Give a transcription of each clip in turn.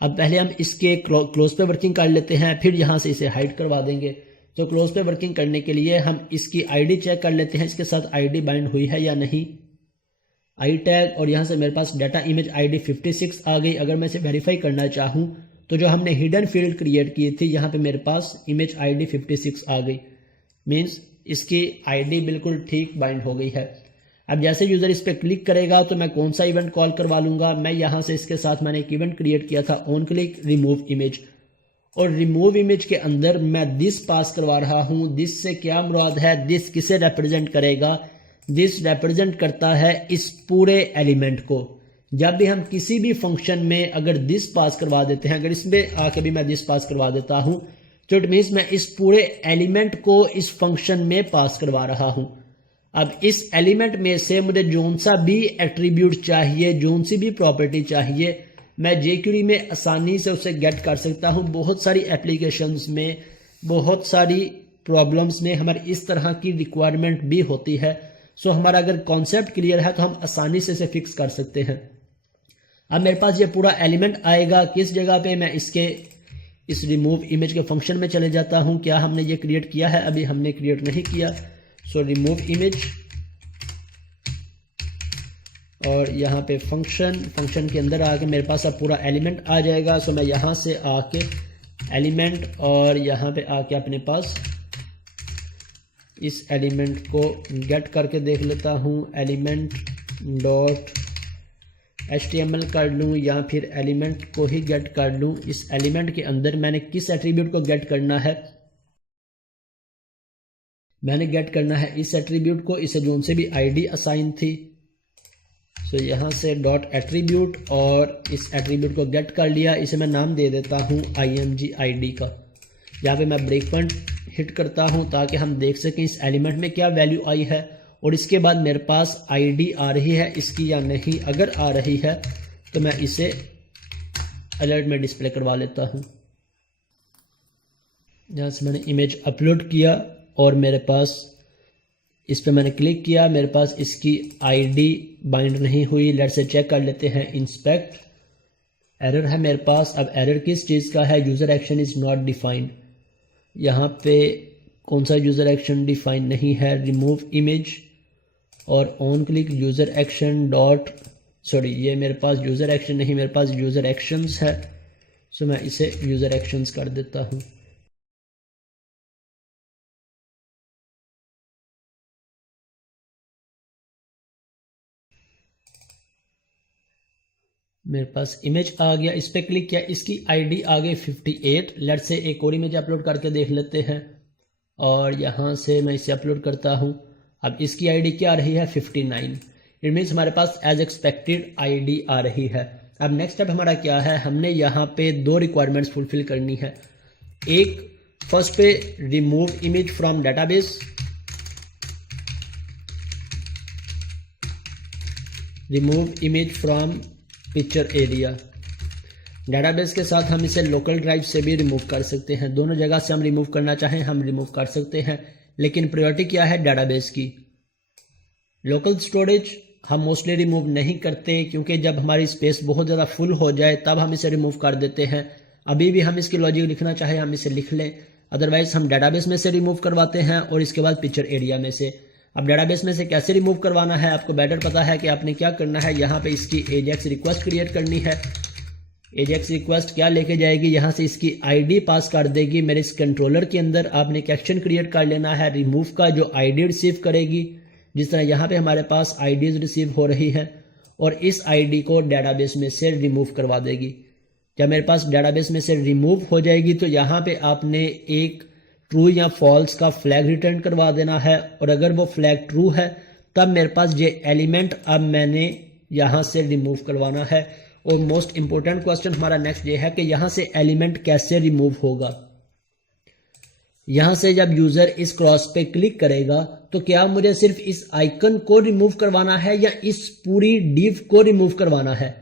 अब पहले हम इसके क्लोज पे वर्किंग कर लेते हैं, फिर यहाँ से इसे हाइड करवा देंगे। तो क्लोज पे वर्किंग करने के लिए हम इसकी आईडी चेक कर लेते हैं, इसके साथ आईडी बाइंड हुई है या नहीं। आई टैग और यहाँ से मेरे पास डाटा इमेज आईडी 56 आ गई। अगर मैं इसे वेरीफाई करना चाहूँ तो जो हमने हिडन फील्ड क्रिएट की थी यहाँ पे मेरे पास इमेज आईडी 56 आ गई, मीन्स इसकी आईडी बिल्कुल ठीक बाइंड हो गई है। अब जैसे यूज़र इस पर क्लिक करेगा तो मैं कौन सा इवेंट कॉल करवा लूँगा, मैं यहाँ से इसके साथ मैंने एक इवेंट क्रिएट किया था ऑन क्लिक रिमूव इमेज, और रिमूव इमेज के अंदर मैं दिस पास करवा रहा हूँ। दिस से क्या मुराद है, दिस किसे रिप्रेजेंट करेगा, दिस रिप्रेजेंट करता है इस पूरे एलिमेंट को। जब भी हम किसी भी फंक्शन में अगर दिस पास करवा देते हैं, अगर इसमें आके भी मैं दिस पास करवा देता हूं तो इट मीन्स मैं इस पूरे एलिमेंट को इस फंक्शन में पास करवा रहा हूं। अब इस एलिमेंट में से मुझे जोन सा भी एट्रीब्यूट चाहिए, जोन सी भी प्रॉपर्टी चाहिए, मैं jQuery में आसानी से उसे गेट कर सकता हूं। बहुत सारी एप्लीकेशंस में, बहुत सारी प्रॉब्लम्स में हमारी इस तरह की रिक्वायरमेंट भी होती है। सो हमारा अगर कॉन्सेप्ट क्लियर है तो हम आसानी से इसे फिक्स कर सकते हैं। अब मेरे पास ये पूरा एलिमेंट आएगा किस जगह पे, मैं इसके इस रिमूव इमेज के फंक्शन में चले जाता हूं। क्या हमने ये क्रिएट किया है, अभी हमने क्रिएट नहीं किया। सो रिमूव इमेज और यहाँ पे फंक्शन के अंदर आके मेरे पास अब पूरा एलिमेंट आ जाएगा। सो मैं यहाँ से आके एलिमेंट और यहाँ पे आके अपने पास इस एलिमेंट को गेट करके देख लेता हूँ। एलिमेंट डॉट HTML कर लूँ या फिर एलिमेंट को ही गेट कर लूँ। इस एलिमेंट के अंदर मैंने किस एट्रीब्यूट को गेट करना है, मैंने गेट करना है इस एट्रीब्यूट को, इसे जोन से भी आईडी असाइन थी। सो यहाँ से डॉट एट्रीब्यूट और इस एट्रीब्यूट को गेट कर लिया। इसे मैं नाम दे देता हूँ INGID का। यहाँ पे मैं ब्रेक पॉइंट हिट करता हूँ ताकि हम देख सकें इस एलिमेंट में क्या वैल्यू आई है, और इसके बाद मेरे पास आईडी आ रही है इसकी या नहीं। अगर आ रही है तो मैं इसे अलर्ट में डिस्प्ले करवा लेता हूँ। यहाँ से मैंने इमेज अपलोड किया और मेरे पास इस पे मैंने क्लिक किया, मेरे पास इसकी आईडी बाइंड नहीं हुई। लेट्स से चेक कर लेते हैं। इंस्पेक्ट, एरर है मेरे पास। अब एरर किस चीज़ का है, user action is not defined. यहाँ पे कौन सा यूज़र एक्शन डिफाइन नहीं है। रिमूव इमेज और on click user action dot, sorry ये मेरे पास यूज़र एक्शन नहीं, मेरे पास यूज़र एक्शंस है। सो मैं इसे यूज़र एक्शंस कर देता हूँ। मेरे पास इमेज आ गया, इस पर क्लिक किया, इसकी आईडी आ गई 58। लेट्स से एक और इमेज अपलोड करके देख लेते हैं और यहाँ से मैं इसे अपलोड करता हूँ। अब इसकी आईडी क्या आ रही है, 59। इट मीन्स हमारे पास एज एक्सपेक्टेड आईडी आ रही है। अब नेक्स्ट स्टेप हमारा क्या है, हमने यहाँ पे दो रिक्वायरमेंट्स फुलफिल करनी है। एक फर्स्ट पे remove image from database, remove image from picture area. Database के साथ हम इसे लोकल ड्राइव से भी रिमूव कर सकते हैं। दोनों जगह से हम रिमूव करना चाहें हम रिमूव कर सकते हैं, लेकिन प्रायोरिटी क्या है, डेटाबेस की। लोकल स्टोरेज हम मोस्टली रिमूव नहीं करते, क्योंकि जब हमारी स्पेस बहुत ज़्यादा फुल हो जाए तब हम इसे रिमूव कर देते हैं। अभी भी हम इसकी लॉजिक लिखना चाहे हम इसे लिख लें, अदरवाइज हम डेटाबेस में से रिमूव करवाते हैं और इसके बाद पिक्चर एरिया में से। अब डेटाबेस में से कैसे रिमूव करवाना है आपको बेटर पता है कि आपने क्या करना है। यहाँ पे इसकी एजेक्स रिक्वेस्ट क्रिएट करनी है। एजेक्स रिक्वेस्ट क्या लेके जाएगी, यहाँ से इसकी आईडी पास कर देगी। मेरे इस कंट्रोलर के अंदर आपने एक एक्शन क्रिएट कर लेना है रिमूव का, जो आईडी रिसीव करेगी। जिस तरह यहाँ पे हमारे पास आईडीज रिसीव हो रही है और इस आईडी को डेटाबेस में से रिमूव करवा देगी। जब मेरे पास डेटाबेस में से रिमूव हो जाएगी तो यहाँ पे आपने एक ट्रू या फॉल्स का फ्लैग रिटर्न करवा देना है, और अगर वो फ्लैग ट्रू है तब मेरे पास ये एलिमेंट अब मैंने यहाँ से रिमूव करवाना है। और मोस्ट इंपॉर्टेंट क्वेश्चन हमारा नेक्स्ट ये है कि यहाँ से एलिमेंट कैसे रिमूव होगा। यहाँ से जब यूजर इस क्रॉस पे क्लिक करेगा तो क्या मुझे सिर्फ इस आइकन को रिमूव करवाना है या इस पूरी डिव को रिमूव करवाना है।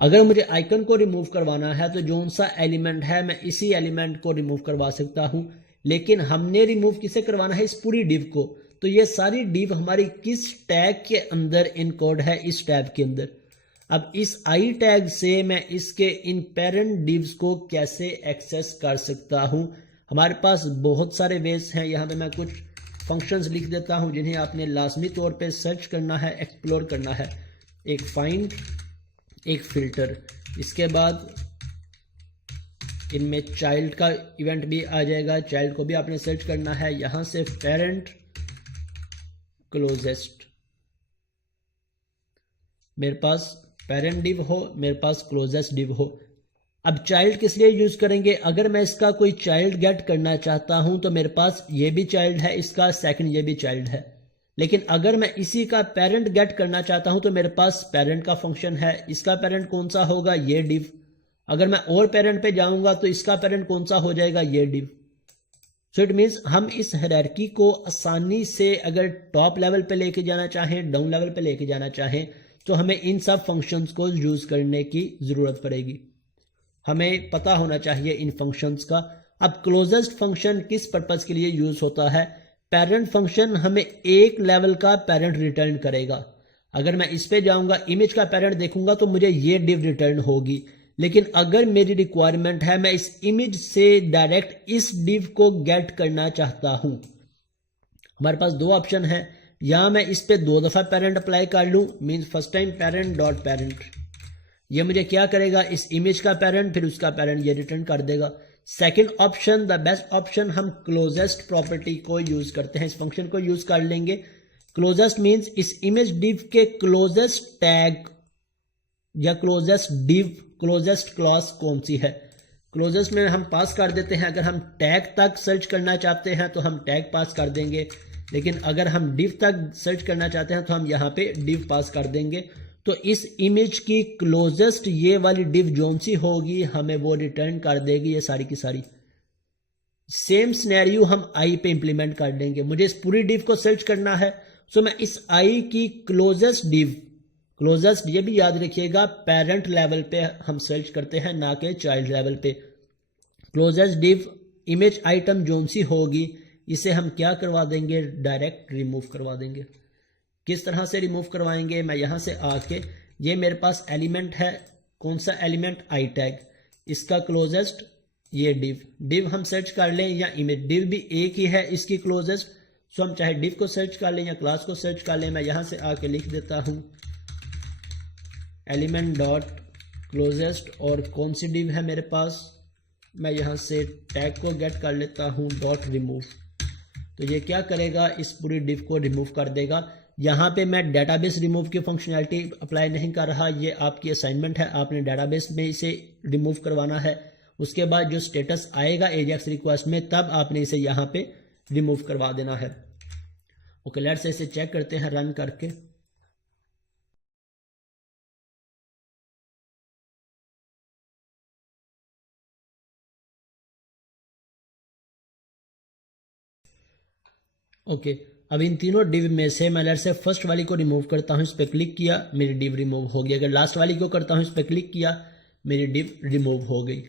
अगर मुझे आइकन को रिमूव करवाना है तो जो सा एलिमेंट है मैं इसी एलिमेंट को रिमूव करवा सकता हूं, लेकिन हमने रिमूव किसे करवाना है, इस पूरी डिव को। तो ये सारी डिव हमारी किस टैग के अंदर इनकोड है, इस टैब के अंदर। अब इस आई टैग से मैं इसके इन पेरेंट डिव्स को कैसे एक्सेस कर सकता हूं। हमारे पास बहुत सारे वेज हैं। यहाँ पे मैं कुछ फंक्शंस लिख देता हूं जिन्हें आपने लाजमी तौर पे सर्च करना है, एक्सप्लोर करना है। एक फाइंड, एक फिल्टर, इसके बाद इनमें चाइल्ड का इवेंट भी आ जाएगा, चाइल्ड को भी आपने सर्च करना है। यहां से पेरेंट क्लोजेस्ट, मेरे पास पेरेंट डिव हो, मेरे पास क्लोजेस्ट डिव हो। अब चाइल्ड किस लिए यूज करेंगे, अगर मैं इसका कोई चाइल्ड गेट करना चाहता हूं तो मेरे पास ये भी चाइल्ड है इसका, सेकंड ये भी चाइल्ड है। लेकिन अगर मैं इसी का पेरेंट गेट करना चाहता हूं तो मेरे पास पेरेंट का फंक्शन है। इसका पेरेंट कौन सा होगा, ये डिव। अगर मैं और पेरेंट पे जाऊंगा तो इसका पेरेंट कौन सा हो जाएगा, ये डिव। सो इट मीन्स हम इस हायरार्की को आसानी से अगर टॉप लेवल पे लेके जाना चाहें, डाउन लेवल पे लेके जाना चाहें, तो हमें इन सब फंक्शंस को यूज करने की जरूरत पड़ेगी। हमें पता होना चाहिए इन फंक्शंस का। अब क्लोजेस्ट फंक्शन किस पर्पस के लिए यूज होता है, पेरेंट फंक्शन हमें एक लेवल का पेरेंट रिटर्न करेगा। अगर मैं इस पे जाऊंगा, इमेज का पेरेंट देखूंगा तो मुझे ये डिव रिटर्न होगी। लेकिन अगर मेरी रिक्वायरमेंट है मैं इस इमेज से डायरेक्ट इस डिव को गेट करना चाहता हूं, हमारे पास दो ऑप्शन है। या मैं इस पे दो दफा पेरेंट अप्लाई कर लूं, means first time parent dot parent, ये मुझे क्या करेगा, इस इमेज का पेरेंट फिर उसका पेरेंट ये रिटर्न कर देगा। Second option, the best option, हम क्लोजेस्ट प्रॉपर्टी को यूज करते हैं, इस फंक्शन को यूज कर लेंगे। क्लोजेस्ट मींस इस इमेज डिव के क्लोजेस्ट टैग या क्लोजेस्ट डिव, क्लोजेस्ट क्लॉज कौन सी है। क्लोजेस्ट में हम पास कर देते हैं, अगर हम टैग तक सर्च करना चाहते हैं तो हम टैग पास कर देंगे। लेकिन अगर हम डिव तक सर्च करना चाहते हैं तो हम यहाँ पे डिव पास कर देंगे। तो इस इमेज की क्लोजेस्ट ये वाली डिव जोन सी होगी, हमें वो रिटर्न कर देगी ये सारी की सारी। सेम सिनेरियो हम आई पे इंप्लीमेंट कर देंगे। मुझे इस पूरी डिव को सर्च करना है, सो मैं इस आई की क्लोजेस्ट डिव, क्लोजेस्ट ये भी याद रखिएगा पेरेंट लेवल पे हम सर्च करते हैं, ना कि चाइल्ड लेवल पे। क्लोजेस्ट डिव इमेज आइटम जोन सी होगी, इसे हम क्या करवा देंगे, डायरेक्ट रिमूव करवा देंगे। किस तरह से रिमूव करवाएंगे, मैं यहां से आके, ये मेरे पास एलिमेंट है, कौन सा एलिमेंट, आई टैग, इसका क्लोजेस्ट ये डिव। डिव हम सर्च कर लें या इमेज, डिव भी एक ही है इसकी क्लोजेस्ट, सो हम चाहे डिव को सर्च कर लें या क्लास को सर्च कर लें। मैं यहां से आके लिख देता हूं एलिमेंट डॉट क्लोजेस्ट, और कौन सी डिव है मेरे पास, मैं यहां से टैग को गेट कर लेता हूं डॉट रिमूव। तो ये क्या करेगा, इस पूरी डिव को रिमूव कर देगा। यहाँ पे मैं डेटाबेस रिमूव की फंक्शनैलिटी अप्लाई नहीं कर रहा, ये आपकी असाइनमेंट है, आपने डेटाबेस में इसे रिमूव करवाना है। उसके बाद जो स्टेटस आएगा एजेक्स रिक्वेस्ट में, तब आपने इसे यहाँ पे रिमूव करवा देना है। ओके, लेट्स इसे चेक करते हैं रन करके। ओके, अब इन तीनों डिव में से मैं लेट्स से फर्स्ट वाली को रिमूव करता हूं, इस पर क्लिक किया, मेरी डिव रिमूव हो गई। अगर लास्ट वाली को करता हूं, इस पर क्लिक किया, मेरी डिव रिमूव हो गई।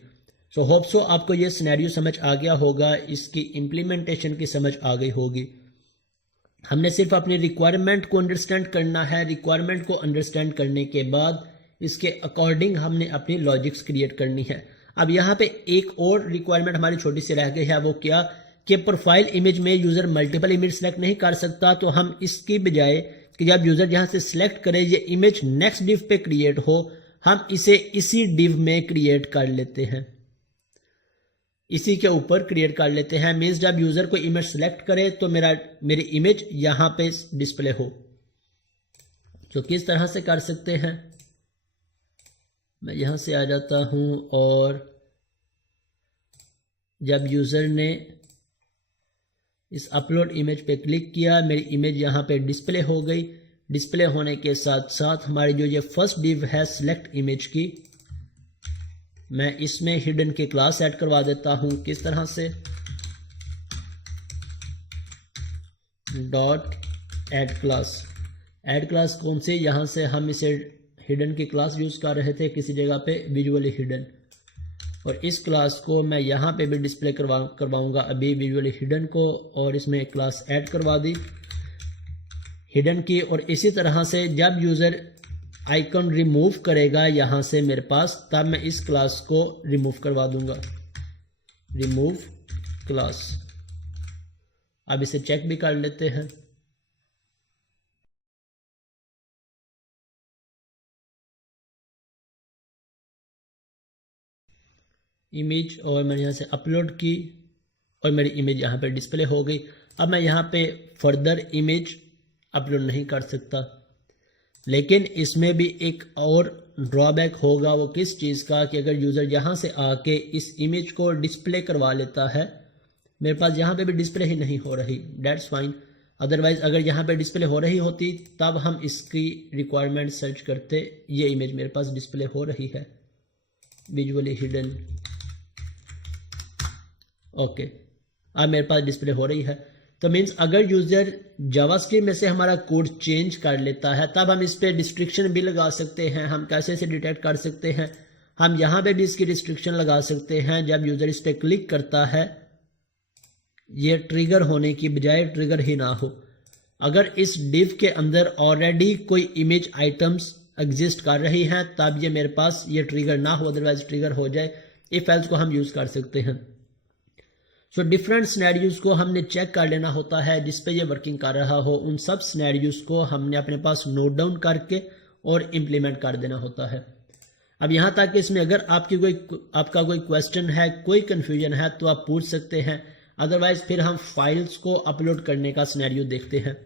सो होप सो आपको ये सिनेरियो समझ आ गया होगा, इसकी इंप्लीमेंटेशन की समझ आ गई होगी। हमने सिर्फ अपनी रिक्वायरमेंट को अंडरस्टैंड करना है। रिक्वायरमेंट को अंडरस्टैंड करने के बाद इसके अकॉर्डिंग हमने अपनी लॉजिक्स क्रिएट करनी है। अब यहाँ पे एक और रिक्वायरमेंट हमारी छोटी सी रह गई है, वो क्या कि प्रोफाइल इमेज में यूजर मल्टीपल इमेज सेलेक्ट नहीं कर सकता। तो हम इसकी बजाय कि जब यूजर यहां से सिलेक्ट करे ये इमेज नेक्स्ट डिव पे क्रिएट हो, हम इसे इसी डिव में क्रिएट कर लेते हैं, इसी के ऊपर क्रिएट कर लेते हैं। मींस जब यूजर को इमेज सिलेक्ट करे तो मेरी इमेज यहां पे डिस्प्ले हो। तो किस तरह से कर सकते हैं, मैं यहां से आ जाता हूं और जब यूजर ने इस अपलोड इमेज पे क्लिक किया, मेरी इमेज यहाँ पे डिस्प्ले हो गई। डिस्प्ले होने के साथ साथ हमारी जो ये फर्स्ट डिव है सिलेक्ट इमेज की, मैं इसमें हिडन की क्लास ऐड करवा देता हूँ। किस तरह से, dot add class. Add class कौन सी, यहाँ से हम इसे हिडन की क्लास यूज कर रहे थे किसी जगह पे, विजुअली हिडन, और इस क्लास को मैं यहाँ पे भी डिस्प्ले करवाऊंगा अभी विजुअली हिडन को, और इसमें क्लास ऐड करवा दी हिडन की। और इसी तरह से जब यूज़र आइकन रिमूव करेगा यहाँ से मेरे पास, तब मैं इस क्लास को रिमूव करवा दूंगा, रिमूव क्लास। अब इसे चेक भी कर लेते हैं। इमेज और मैंने यहाँ से अपलोड की और मेरी इमेज यहाँ पे डिस्प्ले हो गई। अब मैं यहाँ पे फर्दर इमेज अपलोड नहीं कर सकता, लेकिन इसमें भी एक और ड्रॉबैक होगा। वो किस चीज़ का कि अगर यूज़र यहाँ से आके इस इमेज को डिस्प्ले करवा लेता है, मेरे पास यहाँ पे भी डिस्प्ले ही नहीं हो रही, डेट्स फाइन। अदरवाइज अगर यहाँ पे डिस्प्ले हो रही होती तब हम इसकी रिक्वायरमेंट सर्च करते। ये इमेज मेरे पास डिस्प्ले हो रही है, विजुअली हिडन, ओके। अब मेरे पास डिस्प्ले हो रही है। तो मीन्स अगर यूज़र जावास्क्रिप्ट में से हमारा कोड चेंज कर लेता है तब हम इस पर रिस्ट्रिक्शन भी लगा सकते हैं। हम कैसे से डिटेक्ट कर सकते हैं, हम यहाँ पे भी इसकी रिस्ट्रिक्शन लगा सकते हैं। जब यूज़र इस पर क्लिक करता है, ये ट्रिगर होने की बजाय ट्रिगर ही ना हो। अगर इस डिव के अंदर ऑलरेडी कोई इमेज आइटम्स एग्जिस्ट कर रही हैं तब ये मेरे पास ये ट्रिगर ना हो, अदरवाइज ट्रिगर हो जाए। इफ एल्स को हम यूज़ कर सकते हैं। सो डिफरेंट सिनेरियोज को हमने चेक कर लेना होता है जिस पे ये वर्किंग कर रहा हो। उन सब सिनेरियोज को हमने अपने पास नोट डाउन करके और इम्प्लीमेंट कर देना होता है। अब यहाँ तक कि इसमें अगर आपका कोई क्वेश्चन है, कोई कन्फ्यूजन है तो आप पूछ सकते हैं। अदरवाइज फिर हम फाइल्स को अपलोड करने का सिनेरियो देखते हैं।